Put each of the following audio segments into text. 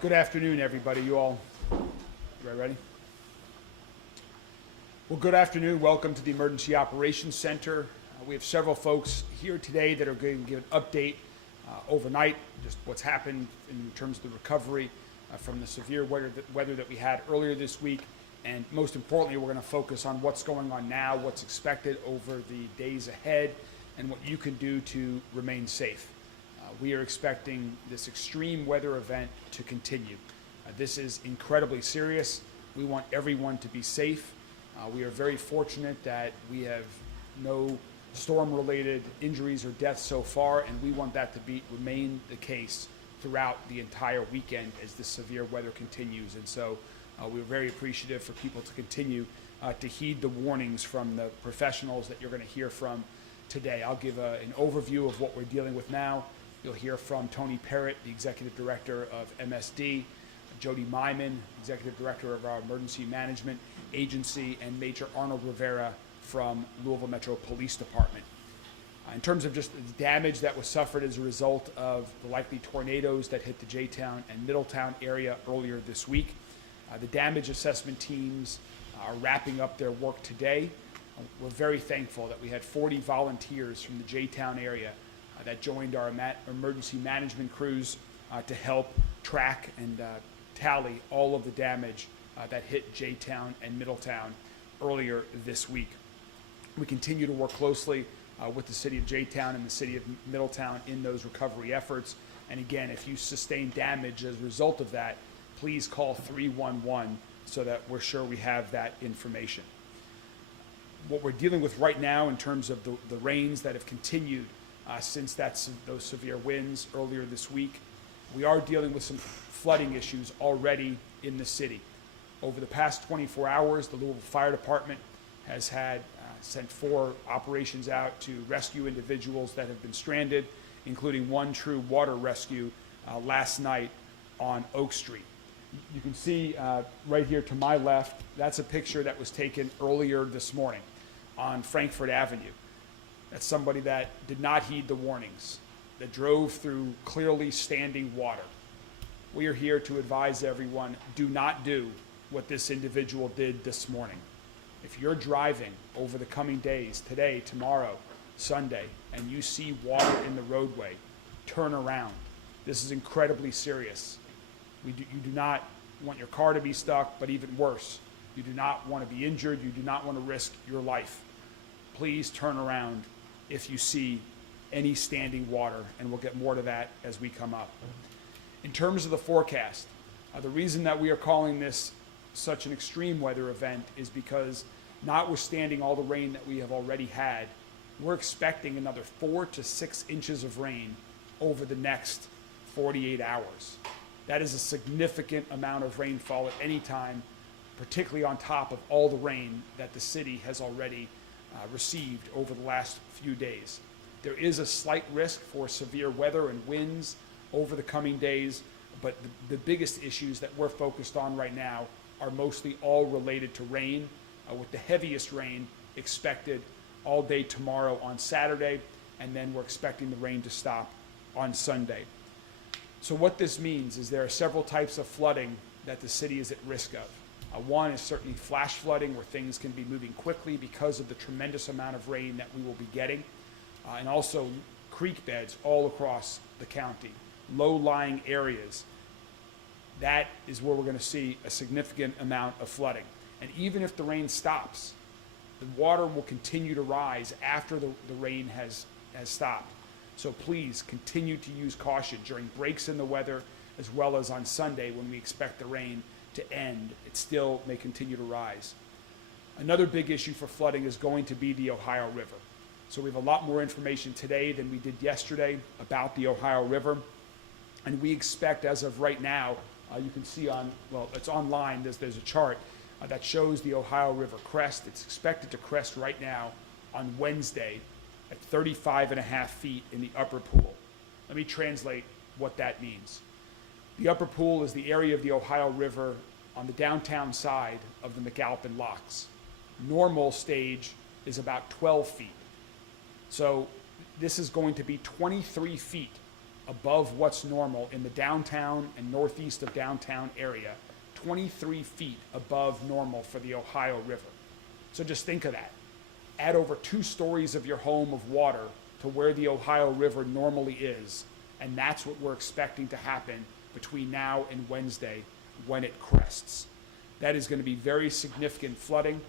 Good afternoon, everybody. You all ready? Well, good afternoon. Welcome to the Emergency Operations Center. We have several folks here today that are going to give an update overnight, just what's happened in terms of the recovery from the severe weather that we had earlier this week. And most importantly, we're going to focus on what's going on now, what's expected over the days ahead, and what you can do to remain safe. We are expecting this extreme weather event to continue. This is incredibly serious. We want everyone to be safe. We are very fortunate that we have no storm-related injuries or deaths so far, and we want that to remain the case throughout the entire weekend as the severe weather continues. And so we're very appreciative for people to continue to heed the warnings from the professionals that you're going to hear from today. I'll give an overview of what we're dealing with now. You'll hear from Tony Parrott, the Executive Director of MSD, Jody Myman, Executive Director of our Emergency Management Agency, and Major Arnold Rivera from Louisville Metro Police Department. In terms of just the damage that was suffered as a result of the likely tornadoes that hit the J-Town and Middletown area earlier this week, the damage assessment teams are wrapping up their work today. We're very thankful that we had 40 volunteers from the J-Town area that joined our emergency management crews to help track and tally all of the damage that hit J-Town and Middletown earlier this week. We continue to work closely with the city of J-Town and the city of Middletown in those recovery efforts. And again, if you sustain damage as a result of that, please call 311 so that we're sure we have that information. What we're dealing with right now in terms of the rains that have continued since those severe winds earlier this week, we are dealing with some flooding issues already in the city. Over the past 24 hours, the Louisville Fire Department has sent 4 operations out to rescue individuals that have been stranded, including one true water rescue last night on Oak Street. You can see right here to my left, that's a picture that was taken earlier this morning on Frankfort Avenue. That's somebody that did not heed the warnings, that drove through clearly standing water. We are here to advise everyone, do not do what this individual did this morning. If you're driving over the coming days, today, tomorrow, Sunday, and you see water in the roadway, turn around. This is incredibly serious. You do not want your car to be stuck, but even worse, you do not want to be injured. You do not want to risk your life. Please turn around if you see any standing water, and we'll get more to that as we come up. In terms of the forecast, the reason that we are calling this such an extreme weather event is because, notwithstanding all the rain that we have already had, we're expecting another 4 to 6 inches of rain over the next 48 hours. That is a significant amount of rainfall at any time, particularly on top of all the rain that the city has already received over the last few days. There is a slight risk for severe weather and winds over the coming days, but the biggest issues that we're focused on right now are mostly all related to rain, with the heaviest rain expected all day tomorrow on Saturday, and then we're expecting the rain to stop on Sunday. So what this means is there are several types of flooding that the city is at risk of. One is certainly flash flooding, where things can be moving quickly because of the tremendous amount of rain that we will be getting, and also creek beds all across the county, low-lying areas. That is where we're going to see a significant amount of flooding. And even if the rain stops, the water will continue to rise after the rain has stopped. So please continue to use caution during breaks in the weather, as well as on Sunday when we expect the rain to end. It still may continue to rise. Another big issue for flooding is going to be the Ohio River. So we have a lot more information today than we did yesterday about the Ohio River. And we expect, as of right now, you can see it's online, there's a chart that shows the Ohio River crest. It's expected to crest right now on Wednesday at 35.5 feet in the upper pool. Let me translate what that means. The upper pool is the area of the Ohio River on the downtown side of the McAlpin Locks. Normal stage is about 12 feet. So this is going to be 23 feet above what's normal in the downtown and northeast of downtown area, 23 feet above normal for the Ohio River. So just think of that. Add over 2 stories of your home of water to where the Ohio River normally is, and that's what we're expecting to happen between now and Wednesday when it crests. That is going to be very significant flooding.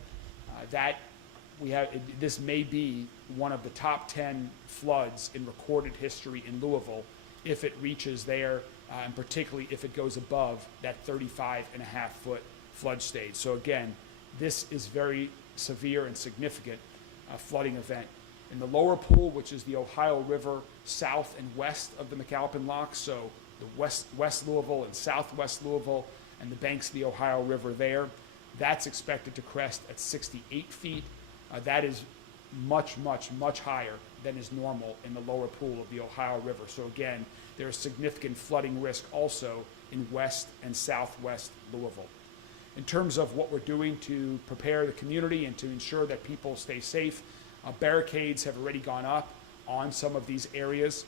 This may be one of the top 10 floods in recorded history in Louisville if it reaches there, and particularly if it goes above that 35.5-foot flood stage. So again, this is very severe and significant flooding event. In the lower pool, which is the Ohio River south and west of the McAlpin Lock, so the west Louisville and southwest Louisville and the banks of the Ohio River there, that's expected to crest at 68 feet. That is much, much, much higher than is normal in the lower pool of the Ohio River. So again, there is significant flooding risk also in west and southwest Louisville. In terms of what we're doing to prepare the community and to ensure that people stay safe, barricades have already gone up on some of these areas.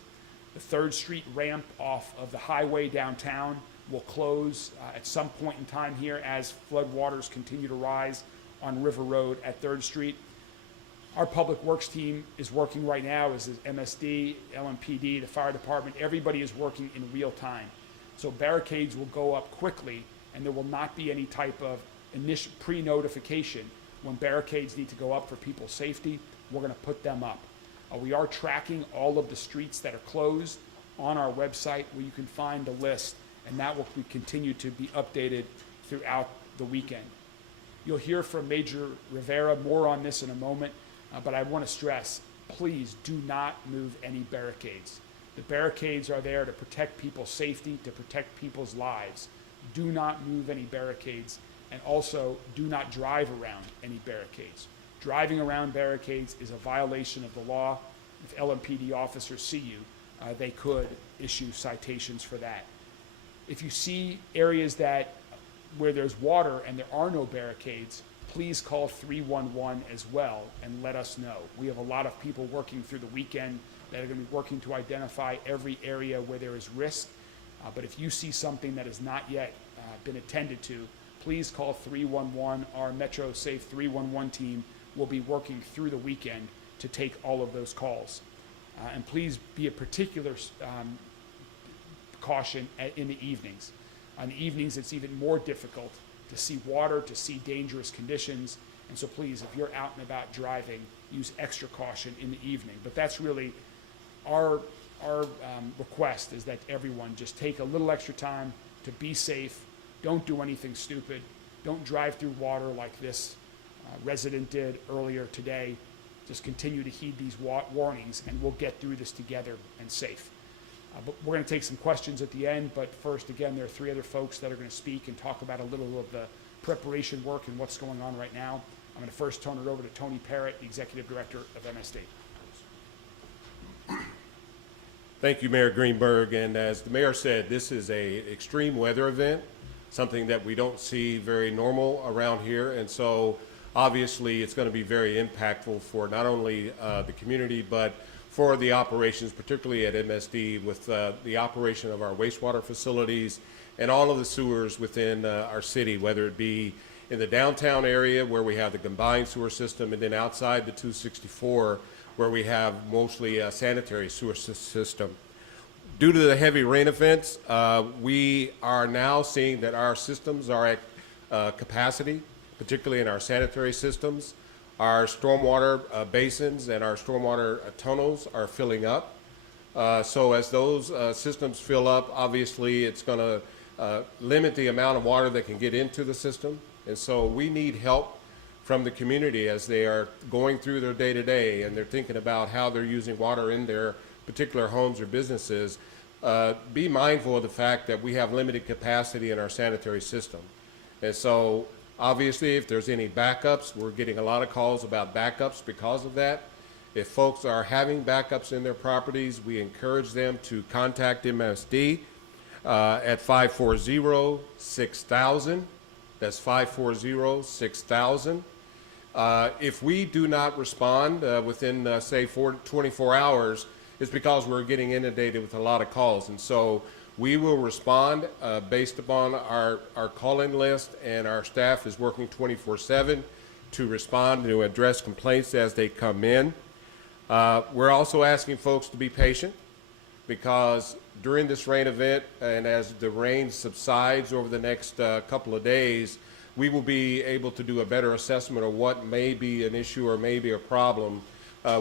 The 3rd Street ramp off of the highway downtown will close at some point in time here as flood waters continue to rise on River Road at 3rd Street. Our public works team is working right now, as is MSD, LMPD, the fire department. Everybody is working in real time. So barricades will go up quickly, and there will not be any type of initial pre-notification. When barricades need to go up for people's safety, we're going to put them up. We are tracking all of the streets that are closed on our website, where you can find a list, and that will continue to be updated throughout the weekend. You'll hear from Major Rivera more on this in a moment, but I want to stress, please do not move any barricades. The barricades are there to protect people's safety, to protect people's lives. Do not move any barricades, and also do not drive around any barricades. Driving around barricades is a violation of the law. If LMPD officers see you, they could issue citations for that. If you see areas where there's water and there are no barricades, please call 311 as well and let us know. We have a lot of people working through the weekend that are going to be working to identify every area where there is risk. But if you see something that has not yet been attended to, please call 311. Our Metro Safe 311 team will be working through the weekend to take all of those calls. And please be a particular caution in the evenings. On the evenings, it's even more difficult to see water, to see dangerous conditions. And so please, if you're out and about driving, use extra caution in the evening. But that's really our request, is that everyone just take a little extra time to be safe. Don't do anything stupid. Don't drive through water like this resident did earlier today. Just continue to heed these warnings, and we'll get through this together and safe. But we're going to take some questions at the end, but first, again, there are 3 other folks that are going to speak and talk about a little of the preparation work and what's going on right now. I'm going to first turn it over to Tony Parrott, the Executive Director of MSD. Thank you, Mayor Greenberg. And as the mayor said, this is an extreme weather event, something that we don't see very normal around here. And so obviously it's going to be very impactful for not only the community, but for the operations, particularly at MSD, with the operation of our wastewater facilities and all of the sewers within our city, whether it be in the downtown area where we have the combined sewer system, and then outside the 264 where we have mostly a sanitary sewer system. Due to the heavy rain events, we are now seeing that our systems are at capacity, particularly in our sanitary systems. Our stormwater basins and our stormwater tunnels are filling up. So as those systems fill up, obviously it's going to limit the amount of water that can get into the system. And so we need help from the community as they are going through their day-to-day and they're thinking about how they're using water in their particular homes or businesses. Be mindful of the fact that we have limited capacity in our sanitary system. And so obviously, if there's any backups, we're getting a lot of calls about backups because of that. If folks are having backups in their properties, we encourage them to contact MSD at 540-6000. That's 540-6000. If we do not respond within, say, 24 hours, is because we're getting inundated with a lot of calls. And so we will respond based upon our call-in list, and our staff is working 24/7 to respond and to address complaints as they come in. We're also asking folks to be patient, because during this rain event and as the rain subsides over the next couple of days, we will be able to do a better assessment of what may be an issue or may be a problem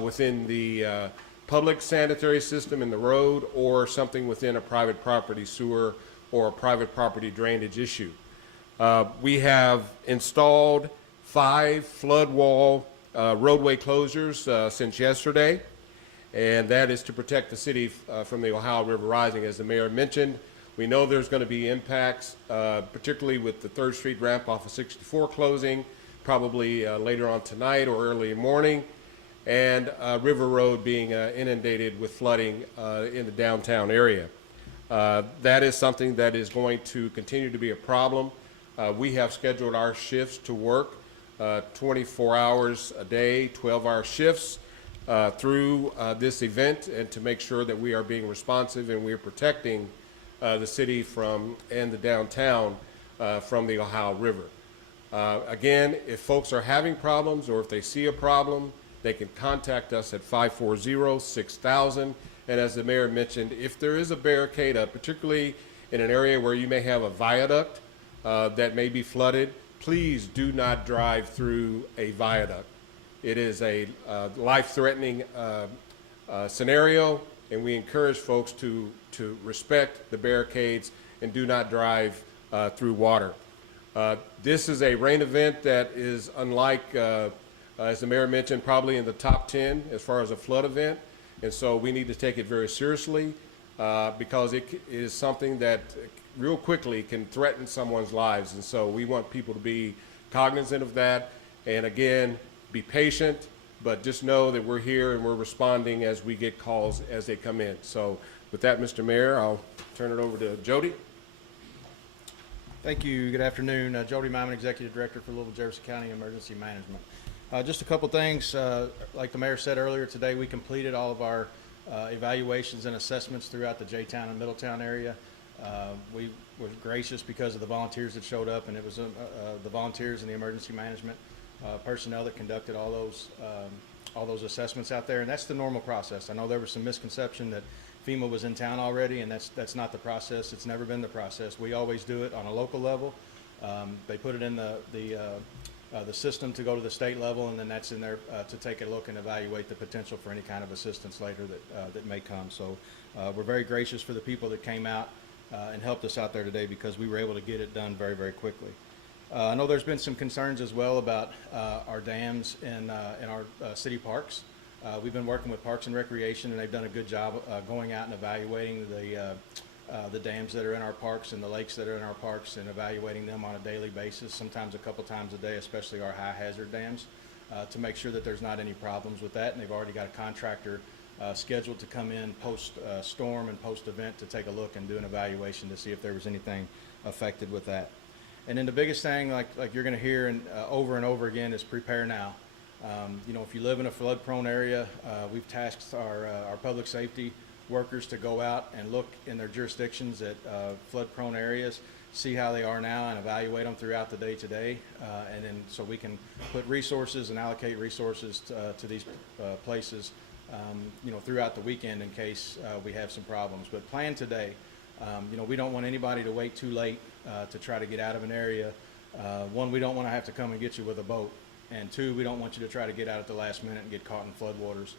within the public sanitary system in the road, or something within a private property sewer or a private property drainage issue. We have installed 5 flood wall roadway closures since yesterday, and that is to protect the city from the Ohio River rising. As the mayor mentioned, we know there's going to be impacts, particularly with the 3rd Street ramp off of 64 closing, probably later on tonight or early morning, and River Road being inundated with flooding in the downtown area. That is something that is going to continue to be a problem. We have scheduled our shifts to work 24 hours a day, 12-hour shifts through this event, and to make sure that we are being responsive and we are protecting the city from and the downtown from the Ohio River. Again, if folks are having problems or if they see a problem, they can contact us at 540-6000. And as the mayor mentioned, if there is a barricade up, particularly in an area where you may have a viaduct that may be flooded, please do not drive through a viaduct. It is a life-threatening scenario, and we encourage folks to respect the barricades and do not drive through water. This is a rain event that is unlike, as the mayor mentioned, probably in the top 10 as far as a flood event, and so we need to take it very seriously because it is something that real quickly can threaten someone's lives, and so we want people to be cognizant of that, and again, be patient, but just know that we're here and we're responding as we get calls as they come in. So with that, Mr. Mayor, I'll turn it over to Jody. Thank you. Good afternoon. Jody Myman, Executive Director for Louisville Jefferson County Emergency Management. Just a couple things. Like the mayor said earlier today, we completed all of our evaluations and assessments throughout the J-Town and Middletown area. We were gracious because of the volunteers that showed up, and it was the volunteers and the emergency management personnel that conducted all those assessments out there, and that's the normal process. I know there was some misconception that FEMA was in town already, and that's not the process. It's never been the process. We always do it on a local level. They put it in the system to go to the state level, and then that's in there to take a look and evaluate the potential for any kind of assistance later that may come. So we're very gracious for the people that came out and helped us out there today, because we were able to get it done very, very quickly. I know there's been some concerns as well about our dams in our city parks. We've been working with Parks and Recreation, and they've done a good job going out and evaluating the dams that are in our parks and the lakes that are in our parks, and evaluating them on a daily basis, sometimes a couple times a day, especially our high hazard dams, to make sure that there's not any problems with that. And they've already got a contractor scheduled to come in post storm and post event to take a look and do an evaluation to see if there was anything affected with that. And then the biggest thing, like you're going to hear over and over again, is prepare now. You know, if you live in a flood-prone area, we've tasked our public safety workers to go out and look in their jurisdictions at flood-prone areas, see how they are now, and evaluate them throughout the day today, and then so we can put resources and allocate resources to these places, you know, throughout the weekend in case we have some problems. But plan today. You know, we don't want anybody to wait too late to try to get out of an area. One, we don't want to have to come and get you with a boat, and two, we don't want you to try to get out at the last minute and get caught in floodwaters.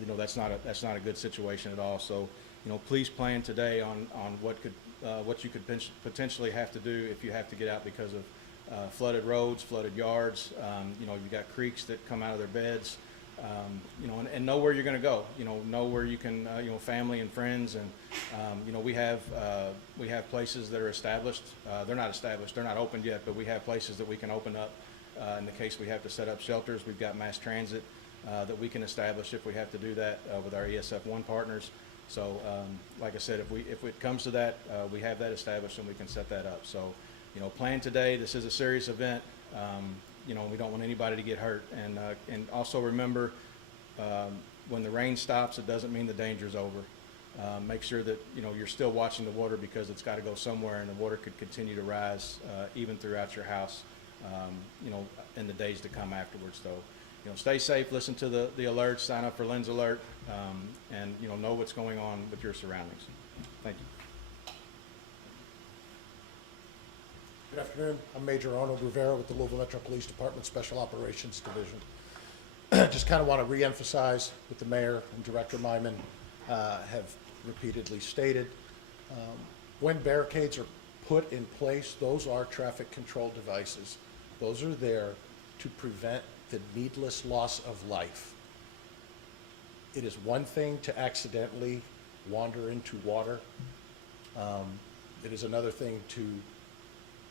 You know, that's not a good situation at all. So, you know, please plan today on what you could potentially have to do if you have to get out because of flooded roads, flooded yards. You know, you've got creeks that come out of their beds. You know, and know where you're going to go. You know where you can, you know, family and friends, and you know, we have places that are established. They're not established. They're not opened yet, but we have places that we can open up in the case we have to set up shelters. We've got mass transit that we can establish if we have to do that with our ESF1 partners. So, like I said, if it comes to that, we have that established and we can set that up. So, you know, plan today. This is a serious event. You know, we don't want anybody to get hurt, and also remember, when the rain stops, it doesn't mean the danger's over. Make sure that, you know, you're still watching the water, because it's got to go somewhere, and the water could continue to rise even throughout your house, you know, in the days to come afterwards. So, you know, stay safe, listen to the alerts, sign up for Lens Alert, and, you know what's going on with your surroundings. Thank you. Good afternoon. I'm Major Arnold Rivera with the Louisville Metro Police Department Special Operations Division. Just kind of want to reemphasize what the mayor and Director Myman have repeatedly stated. When barricades are put in place, those are traffic control devices. Those are there to prevent the needless loss of life. It is one thing to accidentally wander into water. It is another thing to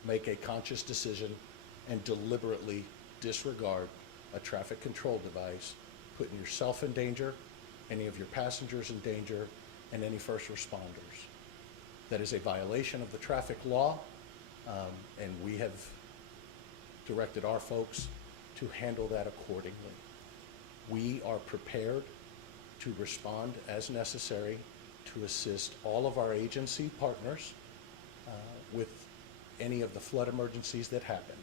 make a conscious decision and deliberately disregard a traffic control device, putting yourself in danger, any of your passengers in danger, and any first responders. That is a violation of the traffic law, and we have directed our folks to handle that accordingly. We are prepared to respond as necessary to assist all of our agency partners with any of the flood emergencies that happen.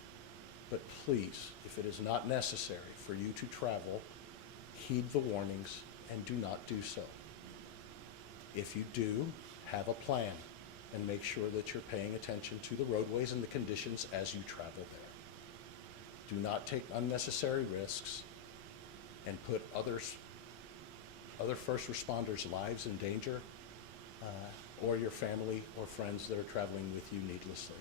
But please, if it is not necessary for you to travel, heed the warnings and do not do so. If you do, have a plan and make sure that you're paying attention to the roadways and the conditions as you travel there. Do not take unnecessary risks and put other first responders' lives in danger, or your family or friends that are traveling with you needlessly.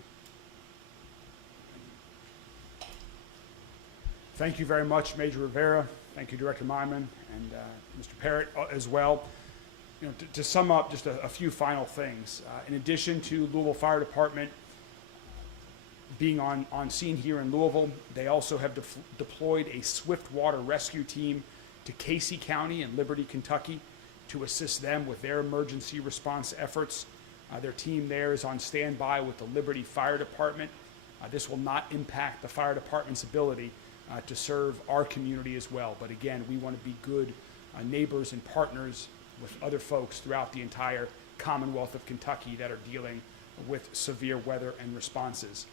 Thank you very much, Major Rivera. Thank you, Director Myman, and Mr. Parrott as well. You know, to sum up, just a few final things. In addition to Louisville Fire Department being on scene here in Louisville, they also have deployed a swift water rescue team to Casey County and Liberty, Kentucky, to assist them with their emergency response efforts. Their team there is on standby with the Liberty Fire Department. This will not impact the fire department's ability to serve our community as well. But again, we want to be good neighbors and partners with other folks throughout the entire Commonwealth of Kentucky that are dealing with severe weather and responses.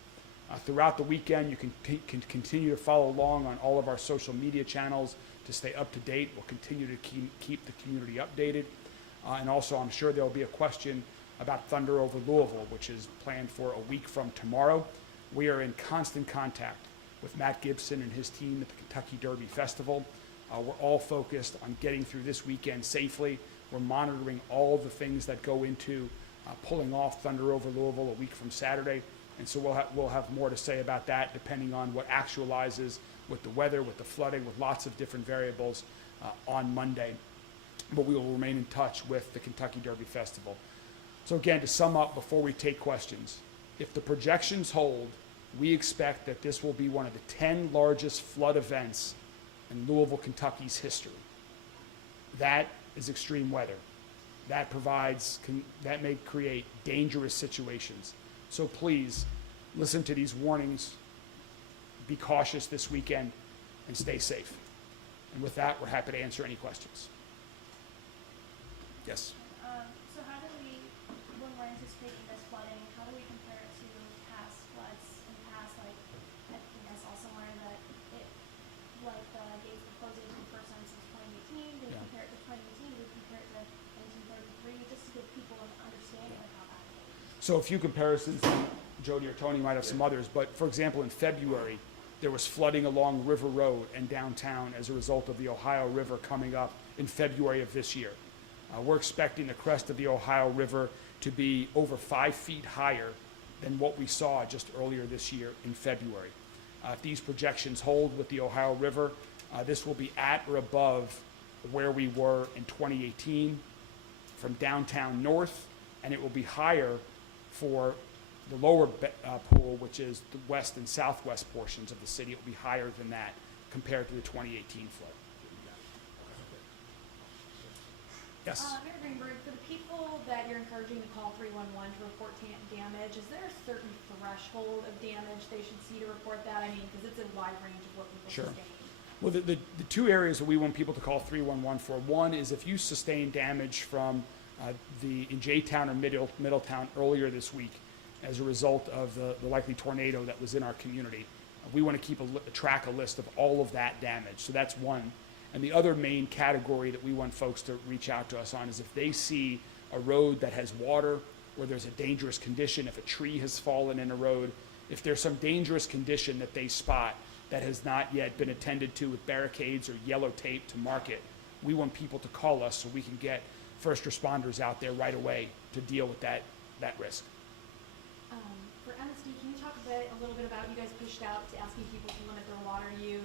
Throughout the weekend, you can continue to follow along on all of our social media channels to stay up to date. We'll continue to keep the community updated. And also, I'm sure there'll be a question about Thunder over Louisville, which is planned for a week from tomorrow. We are in constant contact with Matt Gibson and his team at the Kentucky Derby Festival. We're all focused on getting through this weekend safely. We're monitoring all the things that go into pulling off Thunder over Louisville a week from Saturday. And so we'll have more to say about that depending on what actualizes with the weather, with the flooding, with lots of different variables on Monday. But we will remain in touch with the Kentucky Derby Festival. So again, to sum up before we take questions, if the projections hold, we expect that this will be one of the 10 largest flood events in Louisville, Kentucky's history. That is extreme weather. That may create dangerous situations. So please listen to these warnings, be cautious this weekend, and stay safe. And with that, we're happy to answer any questions. Yes. So how do we, when we're anticipating this flooding, how do we compare it to past floods in the past? Like, I think I saw somewhere that like the gates were closing for the first time since 2018. Do we compare it to 2018? Do we compare it to 1933? Just to give people an understanding of how that is. So a few comparisons, Jody or Tony might have some others, but for example, in February, there was flooding along River Road and downtown as a result of the Ohio River coming up in February of this year. We're expecting the crest of the Ohio River to be over 5 feet higher than what we saw just earlier this year in February. If these projections hold with the Ohio River, this will be at or above where we were in 2018 from downtown north, and it will be higher for the lower pool, which is the west and southwest portions of the city. It will be higher than that compared to the 2018 flood. Yes. Mayor Greenberg, for the people that you're encouraging to call 311 to report damage, is there a certain threshold of damage they should see to report that? I mean, because it's a wide range of what people Sure. sustain. Well, the two areas that we want people to call 311 for, one is if you sustain damage from in J-Town or Middletown earlier this week as a result of the likely tornado that was in our community, we want to keep a list of all of that damage. So that's one. And the other main category that we want folks to reach out to us on is if they see a road that has water or there's a dangerous condition, if a tree has fallen in a road, if there's some dangerous condition that they spot that has not yet been attended to with barricades or yellow tape to mark it, we want people to call us so we can get first responders out there right away to deal with that risk. For MSD, can you talk a little bit about, you guys pushed out to asking people to limit their water use,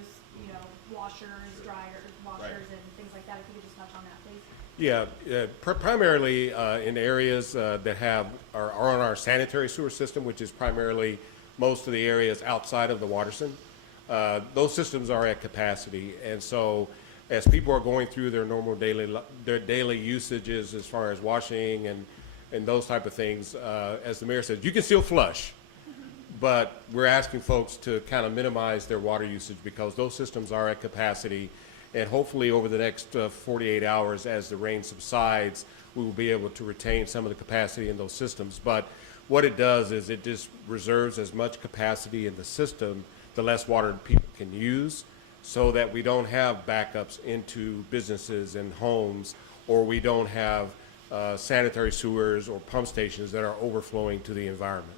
washers, dryers, washers, and things like that. If you could just touch on that, please. Yeah, primarily in areas that are on our sanitary sewer system, which is primarily most of the areas outside of the Waterson. Those systems are at capacity, and so as people are going through their normal daily usages as far as washing and those type of things, as the mayor said, you can still flush, but we're asking folks to kind of minimize their water usage because those systems are at capacity, and hopefully over the next 48 hours as the rain subsides, we will be able to retain some of the capacity in those systems. But what it does is it just reserves as much capacity in the system, the less water people can use, so that we don't have backups into businesses and homes, or we don't have sanitary sewers or pump stations that are overflowing to the environment.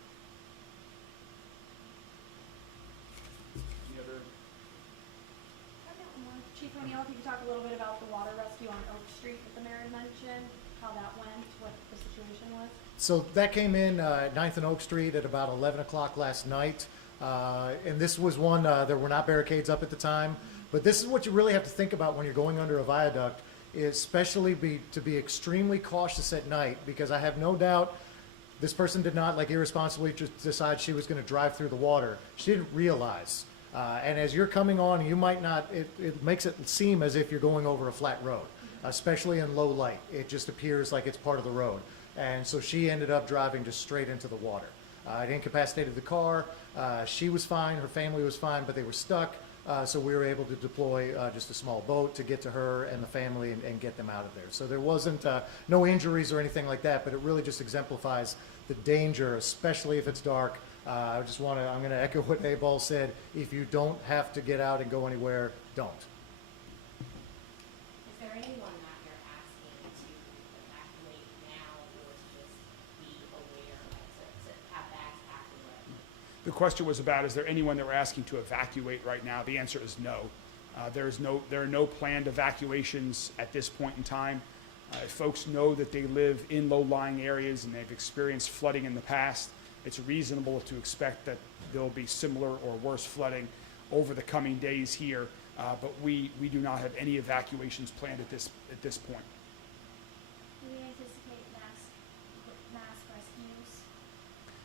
Chief O'Neill, if you could talk a little bit about the water rescue on Oak Street that the mayor had mentioned, how that went, what the situation was. So that came in at 9th and Oak Street at about 11 o'clock last night. And this was one, there were not barricades up at the time. But this is what you really have to think about when you're going under a viaduct, especially to be extremely cautious at night, because I have no doubt this person did not, like, irresponsibly just decide she was going to drive through the water. She didn't realize. And as you're coming on, you might not, it makes it seem as if you're going over a flat road, especially in low light. It just appears like it's part of the road. And so she ended up driving just straight into the water. It incapacitated the car. She was fine, her family was fine, but they were stuck. So we were able to deploy just a small boat to get to her and the family and get them out of there. So there wasn't no injuries or anything like that, but it really just exemplifies the danger, especially if it's dark. I'm going to echo what Abel said. If you don't have to get out and go anywhere, don't. Is there anyone that you're asking to evacuate now, or to just be aware, to have bags packed away? The question was about, is there anyone that we're asking to evacuate right now? The answer is no. There are no planned evacuations at this point in time. If folks know that they live in low-lying areas and they've experienced flooding in the past, it's reasonable to expect that there'll be similar or worse flooding over the coming days here, but we do not have any evacuations planned at this point. Do we anticipate mass rescues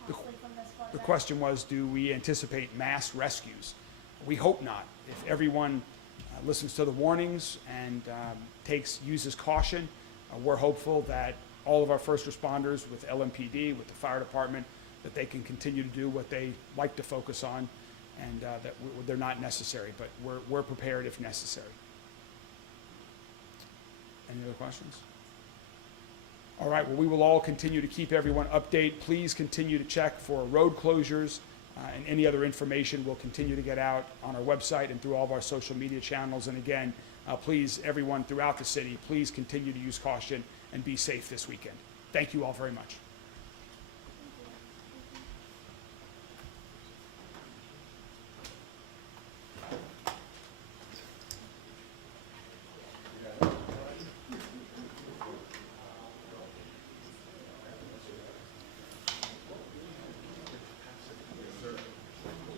The- possibly from this flood? The question was, do we anticipate mass rescues? We hope not. If everyone listens to the warnings and uses caution, we're hopeful that all of our first responders with LMPD, with the fire department, that they can continue to do what they like to focus on, and that they're not necessary, but we're prepared if necessary. Any other questions? All right, well, we will all continue to keep everyone updated. Please continue to check for road closures and any other information we'll continue to get out on our website and through all of our social media channels. And again, please, everyone throughout the city, please continue to use caution and be safe this weekend. Thank you all very much.